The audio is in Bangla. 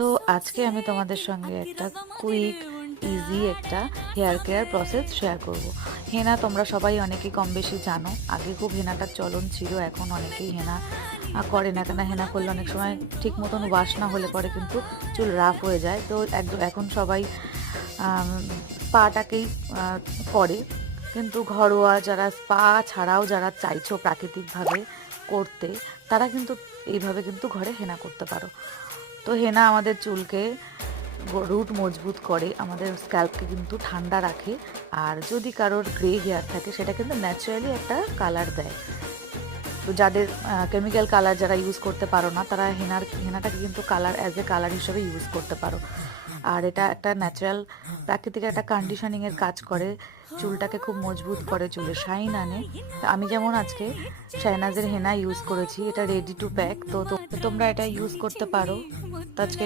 তো আজকে আমি তোমাদের সঙ্গে একটা কুইক ইজি একটা হেয়ার কেয়ার প্রসেস শেয়ার করব। হেনা তোমরা সবাই অনেকেই কম বেশি জানো, আগে খুব হেনাটার চলন ছিল, এখন অনেকেই হেনা করে না। কেন হেনা করলে অনেক সময় ঠিক মতন ওয়াশ না হলে পরে কিন্তু চুল রাফ হয়ে যায়। তো একদম এখন সবাই স্পাটাকেই করে, কিন্তু ঘরোয়া যারা স্পা ছাড়াও যারা চাইছো প্রাকৃতিকভাবে করতে, তারা কিন্তু এইভাবে কিন্তু ঘরে হেনা করতে পারো। তো হেনা আমাদের চুলকে রুট মজবুত করে, আমাদের স্ক্যাল্পকে কিন্তু ঠান্ডা রাখে, আর যদি কারোর গ্রে হেয়ার থাকে সেটা কিন্তু ন্যাচারালি একটা কালার দেয়। তো যাদের কেমিক্যাল কালার যারা ইউজ করতে পারো না, তারা হেনাটাকে কিন্তু কালার অ্যাজ এ কালার হিসেবে ইউজ করতে পারো। আর এটা একটা ন্যাচারাল প্রাকৃতিক একটা কন্ডিশনিংয়ের কাজ করে, চুলটাকে খুব মজবুত করে, চুলে শাইন আনে। তো আমি যেমন আজকে শাইনাজের হেনা ইউজ করেছি, এটা রেডি টু প্যাক, তো তোমরা এটা ইউজ করতে পারো। তো আজকে